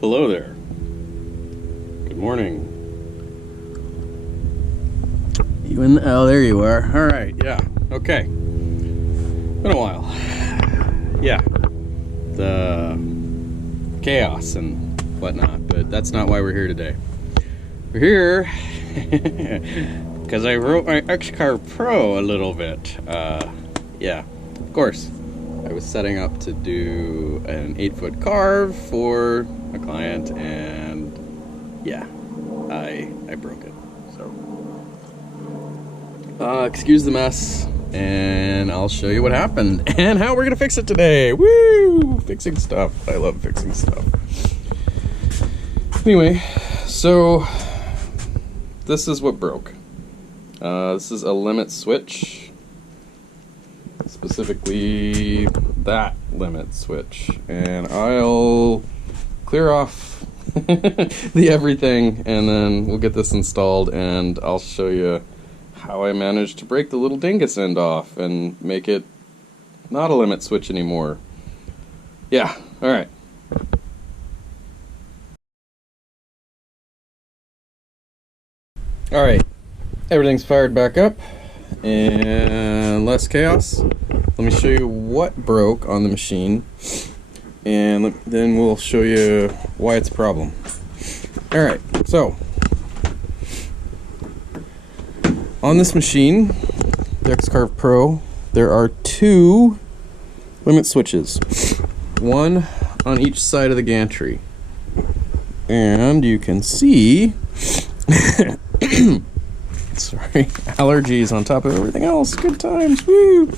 Hello there. Good morning. You in? Oh, there you are. All right. Yeah. Okay. Been a while. Yeah. The chaos and whatnot, but that's not why we're here today. We're here because I wrote my X-Carve Pro a little bit. Yeah. Of course. I was setting up to do an 8-foot carve for a client, and yeah, I broke it. So, excuse the mess, and I'll show you what happened and how we're gonna fix it today. Woo! Fixing stuff. I love fixing stuff. Anyway, so this is what broke. This is a limit switch. Specifically that limit switch, and I'll clear off the everything and then we'll get this installed, and I'll show you how I managed to break the little dingus end off and make it not a limit switch anymore. Yeah, alright. Alright, everything's fired back up and less chaos. Let me show you what broke on the machine, and then we'll show you why it's a problem. Alright, so on this machine, the X-Carve Pro, there are 2 limit switches, one on each side of the gantry, and you can see sorry, allergies on top of everything else. Good times, woo!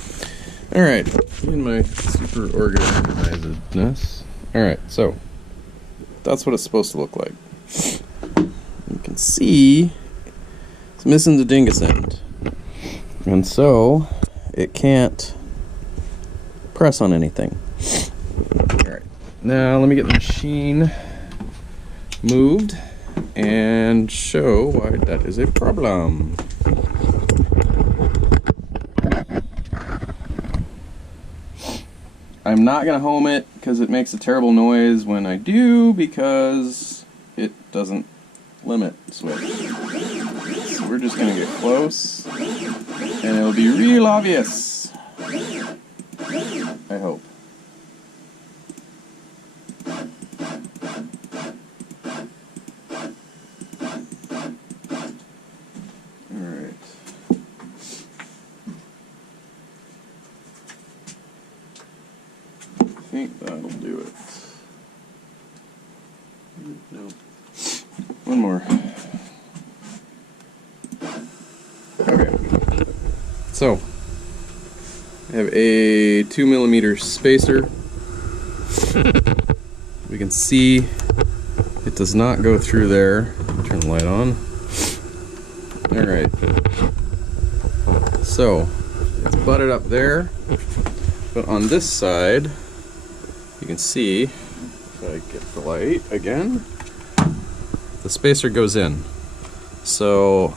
Alright, in my super organizedness. Alright, so that's what it's supposed to look like. You can see it's missing the dingus end, and so it can't press on anything. Alright, now let me get the machine moved and show why that is a problem. I'm not gonna home it because it makes a terrible noise when I do, because it doesn't limit switch. So we're just gonna get close and it'll be real obvious, I hope. I think that'll do it. No. One more. Okay. So, I have a 2mm spacer. We can see it does not go through there. Turn the light on. Alright. So, it's butted up there, but on this side, you can see, if I get the light again, the spacer goes in. So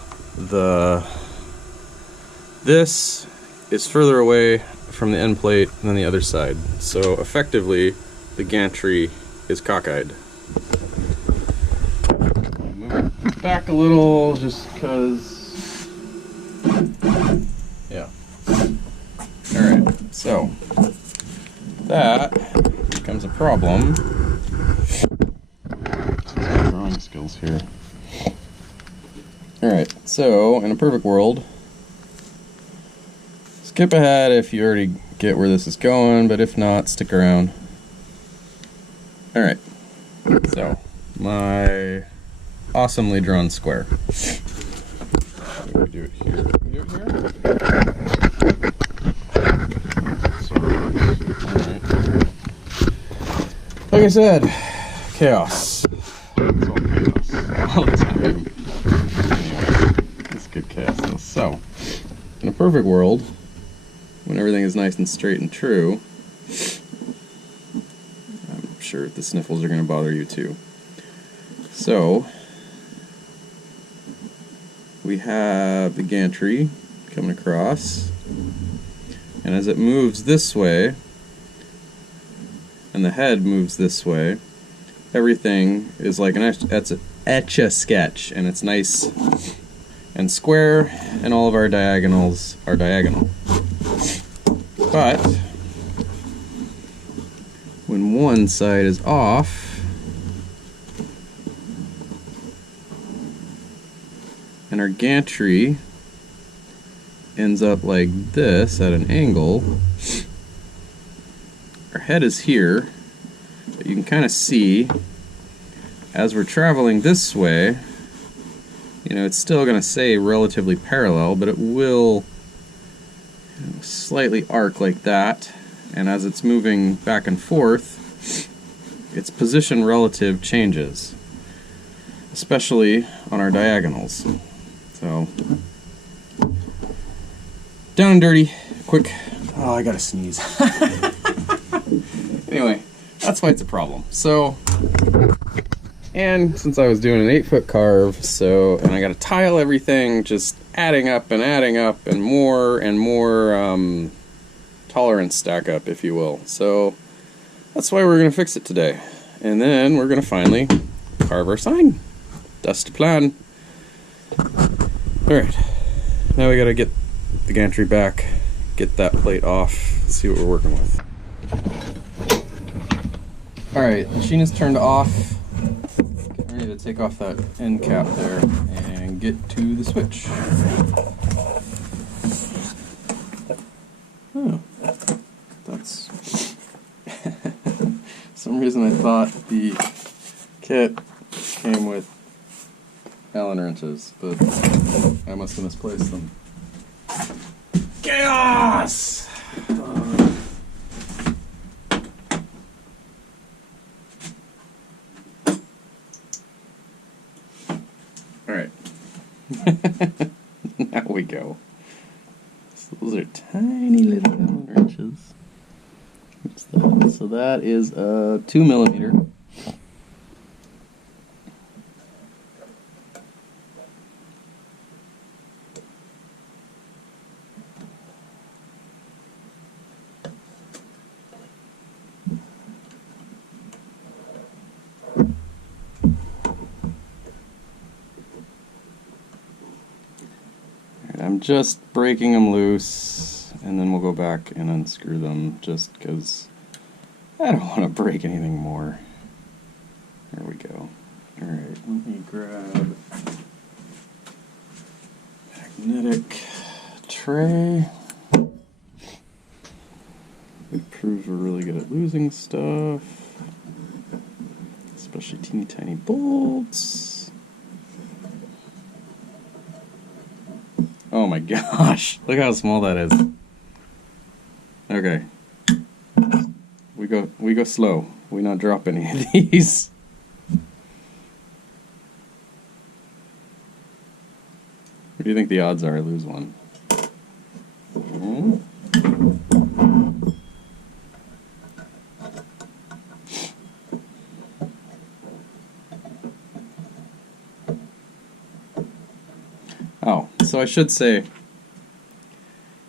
this is further away from the end plate than the other side. So effectively, the gantry is cockeyed. Move it back a little just because, yeah. Alright, so that becomes a problem. Drawing skills here. Alright, so in a perfect world, skip ahead if you already get where this is going, but if not, stick around. Alright, so my awesomely drawn square. We do it here. We do it here? Like I said, chaos. It's all chaos all the time. Anyway, it's good chaos though. So, in a perfect world, when everything is nice and straight and true, I'm sure the sniffles are going to bother you too. So, we have the gantry coming across, and as it moves this way, and the head moves this way, everything is like an etch-a-sketch, and it's nice and square, and all of our diagonals are diagonal. But when one side is off, and our gantry ends up like this at an angle, our head is here, but you can kind of see as we're traveling this way, you know, it's still going to stay relatively parallel, but it will, you know, slightly arc like that, and as it's moving back and forth, its position relative changes, especially on our diagonals. So, down and dirty, quick. Oh, I gotta sneeze. Anyway, that's why it's a problem. So, and since I was doing an 8-foot carve, and I got to tile everything, just adding up and more tolerance stack up, if you will. So that's why we're going to fix it today. And then we're going to finally carve our sign. That's the plan. Alright, now we got to get the gantry back, get that plate off, see what we're working with. Alright, machine is turned off. Ready to take off that end cap there and get to the switch. Oh, that's... For some reason I thought the kit came with Allen wrenches, but I must have misplaced them. Chaos! Alright. Now we go. So those are tiny little Allen wrenches. What's that? So that is a 2mm. I'm just breaking them loose, and then we'll go back and unscrew them just because I don't want to break anything more. There we go. Alright, let me grab magnetic tray. It proves we're really good at losing stuff, especially teeny tiny bolts. Oh my gosh, look how small that is. Okay. We go slow. We not drop any of these. What do you think the odds are I lose one? Oh, so I should say,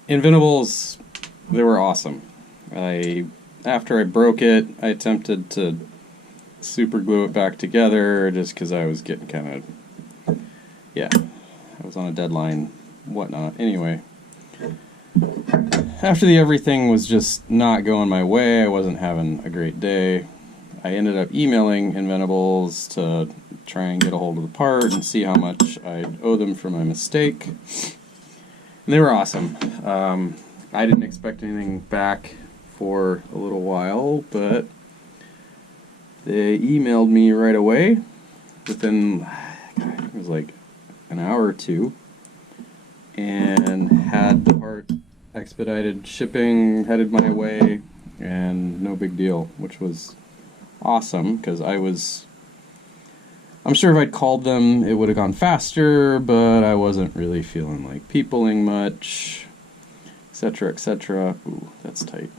Inventables, they were awesome. After I broke it, I attempted to super glue it back together just because I was getting kind of, yeah, I was on a deadline, whatnot. Anyway, after everything was just not going my way, I wasn't having a great day, I ended up emailing Inventables to try and get a hold of the part and see how much I'd owe them for my mistake. And they were awesome. I didn't expect anything back for a little while, but they emailed me right away within, it was like an hour or two, and had the part expedited shipping headed my way, and no big deal, which was awesome, because I'm sure if I'd called them it would have gone faster, but I wasn't really feeling like peopling much, etc., etc. Ooh, that's tight.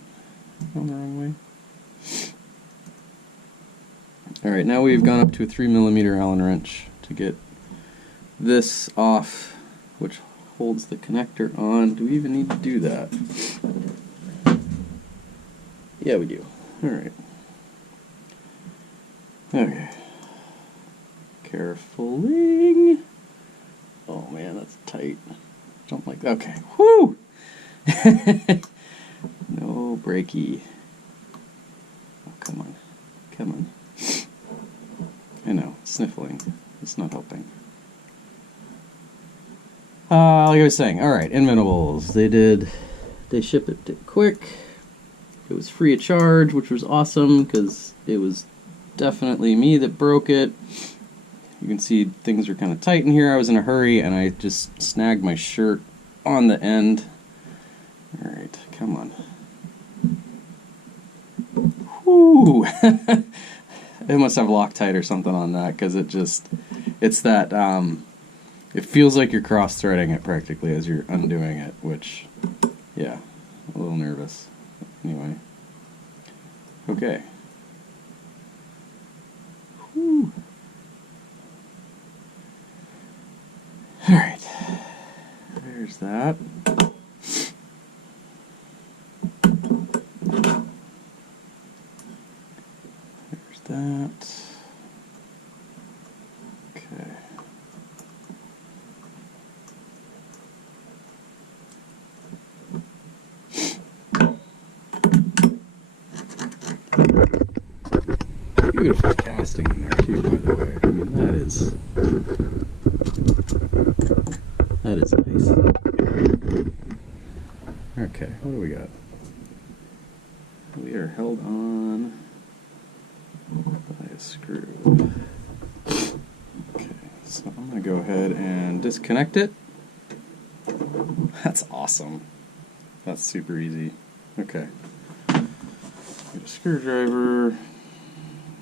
Going the wrong way. Alright, now we've gone up to a 3mm Allen wrench to get this off, which holds the connector on. Do we even need to do that? Yeah, we do. Alright. Okay. Carefully. Oh man, that's tight. Don't like that. Okay. Whoo! No breaky. Oh, come on. Come on. I know, sniffling. It's not helping. Like I was saying, alright, Inventables. They ship it quick. It was free of charge, which was awesome, because it was definitely me that broke it. You can see things are kind of tight in here. I was in a hurry, and I just snagged my shirt on the end. Alright, come on. Whoo! It must have Loctite or something on that, because it's that, it feels like you're cross-threading it practically as you're undoing it, which, yeah, a little nervous. Anyway. Okay. Whew. Alright. There's that. There's that. Okay. Beautiful casting in there too, by the way. I mean, that is nice. Okay, what do we got? We are held on by a screw. Okay, so I'm going to go ahead and disconnect it. That's awesome. That's super easy. Okay. Get a screwdriver.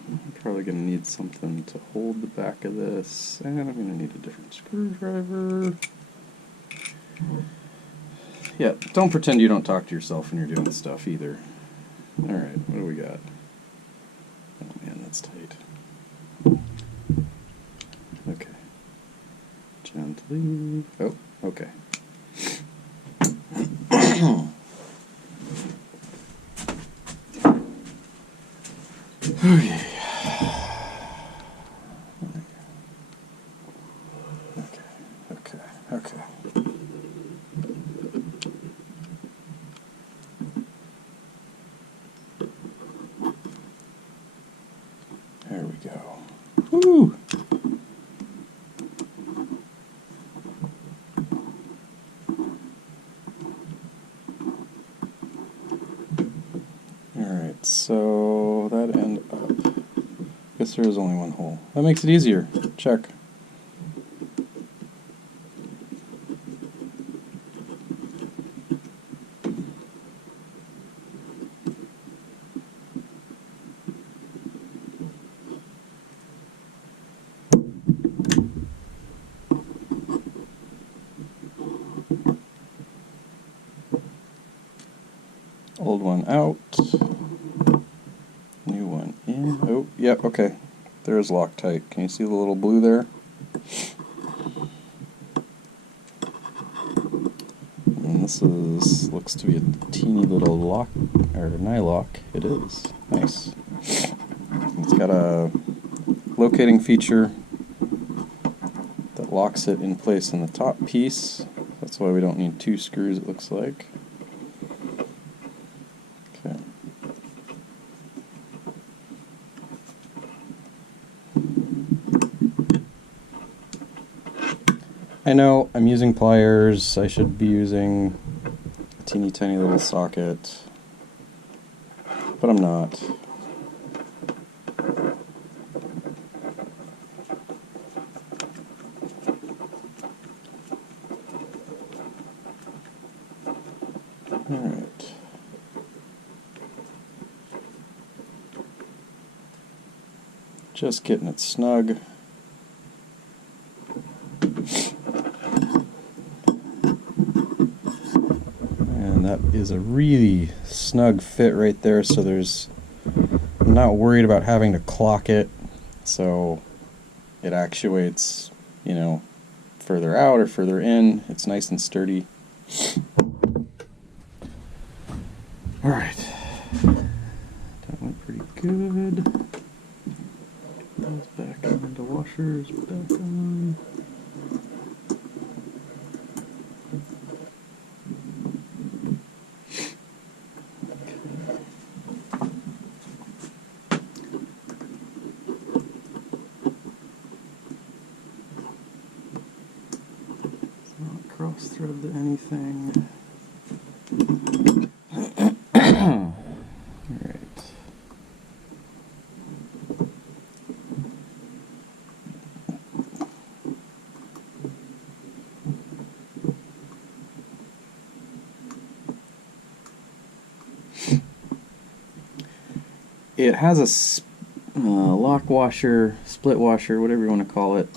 I'm probably going to need something to hold the back of this, and I'm going to need a different screwdriver. Yeah, don't pretend you don't talk to yourself when you're doing stuff either. Alright, what do we got? Oh man, that's tight. Okay. Gently. Oh, okay. Okay. Okay. There we go. Woo! Alright, so that end up. Guess there is only one hole. That makes it easier. Check. Old one out. New one in. Oh, yep, okay. There's Loctite. Can you see the little blue there? And this looks to be a teeny little lock, or nylock. It is. Nice. It's got a locating feature that locks it in place in the top piece. That's why we don't need two screws, it looks like. Okay. I know I'm using pliers. I should be using a teeny tiny little socket, but I'm not. Alright. Just getting it snug. And that is a really snug fit right there, so I'm not worried about having to clock it, so it actuates, you know, further out or further in. It's nice and sturdy. Alright. That went pretty good. washer is back on. It's not cross-thread to anything. It has a lock washer, split washer, whatever you want to call it.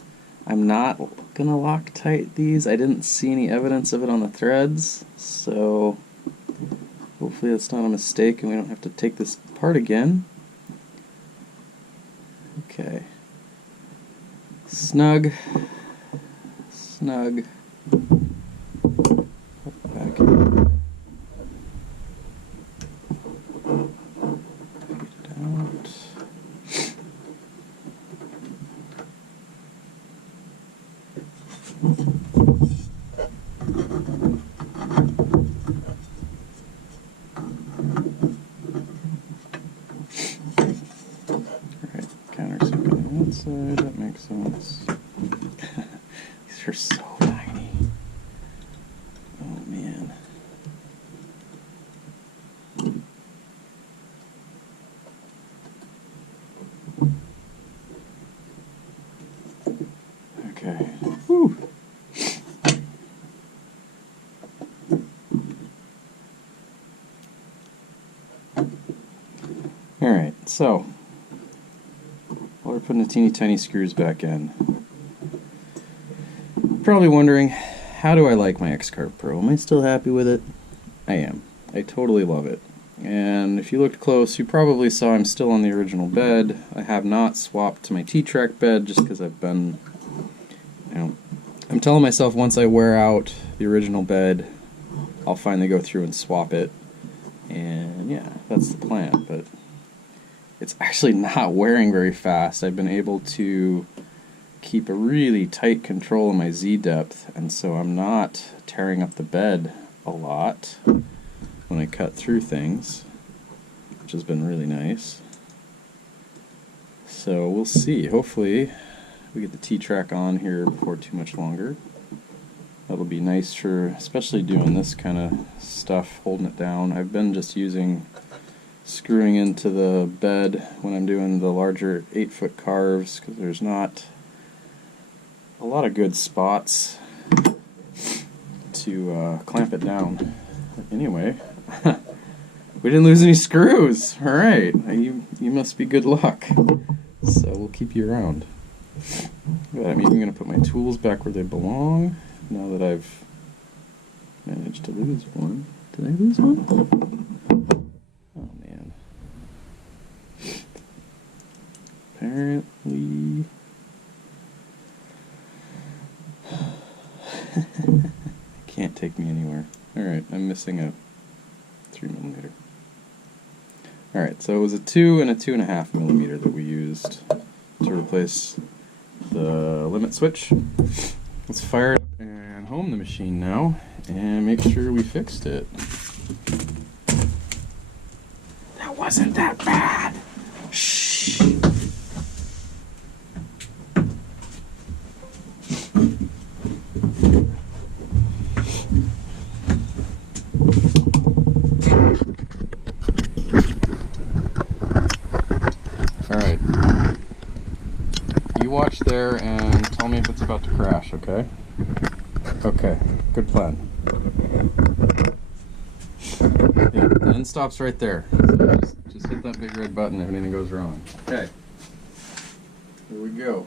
I'm not going to Loctite these. I didn't see any evidence of it on the threads, so hopefully that's not a mistake and we don't have to take this apart again. Okay. Snug. Snug. Back in. That makes sense. These are so tiny. Oh man. Okay. Whew. Alright, so we're putting the teeny tiny screws back in. Probably wondering, how do I like my X-Carve Pro? Am I still happy with it? I am. I totally love it. And if you looked close, you probably saw I'm still on the original bed. I have not swapped to my T-Track bed just because I've been, I'm telling myself once I wear out the original bed, I'll finally go through and swap it. And yeah, that's the plan, but it's actually not wearing very fast. I've been able to keep a really tight control of my Z depth, and so I'm not tearing up the bed a lot when I cut through things, which has been really nice. So we'll see. Hopefully we get the T-Track on here before too much longer. That'll be nice for especially doing this kind of stuff, holding it down. I've been just using screwing into the bed when I'm doing the larger 8-foot carves because there's not a lot of good spots to clamp it down. Anyway, we didn't lose any screws. Alright, you must be good luck. So we'll keep you around. I'm even going to put my tools back where they belong now that I've managed to lose one. Did I lose one? Oh man. Apparently can't take me anywhere. Alright, I'm missing a 3mm. Alright, so it was a 2 and a 2.5 millimeter that we used to replace the limit switch. Let's fire it up and home the machine now and make sure we fixed it. That wasn't that bad. Shh. Alright. You watch there and tell me if it's about to crash, okay? Okay, good plan. Yeah, the end stop's right there. So just hit that big red button if anything goes wrong. Okay. Here we go.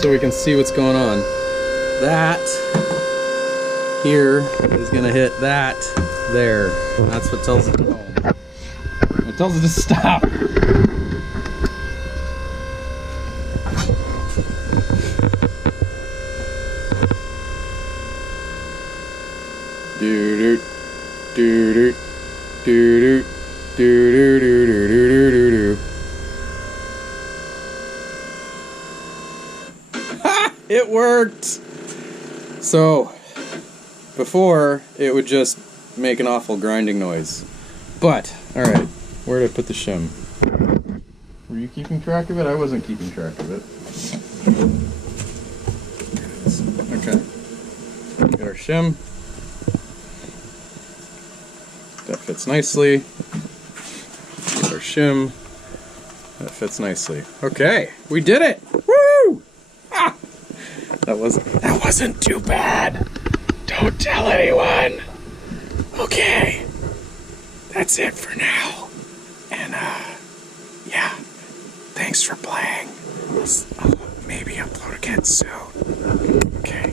so we can see what's going on. That here is gonna hit that there. And that's what tells it to home. It tells it to stop. Doo-doo, doo-doo, doo-doo, doo-doo, doo-doo, doo-doo. Ha! It worked! So, before, it would just make an awful grinding noise. But, alright, where did I put the shim? Were you keeping track of it? I wasn't keeping track of it. Okay. Get our shim. That fits nicely. Get our shim. That fits nicely. Okay, we did it! Woo! Ah! That wasn't too bad. Don't tell anyone. Okay. That's it for now. And yeah. Thanks for playing. I'll maybe upload again soon. Okay.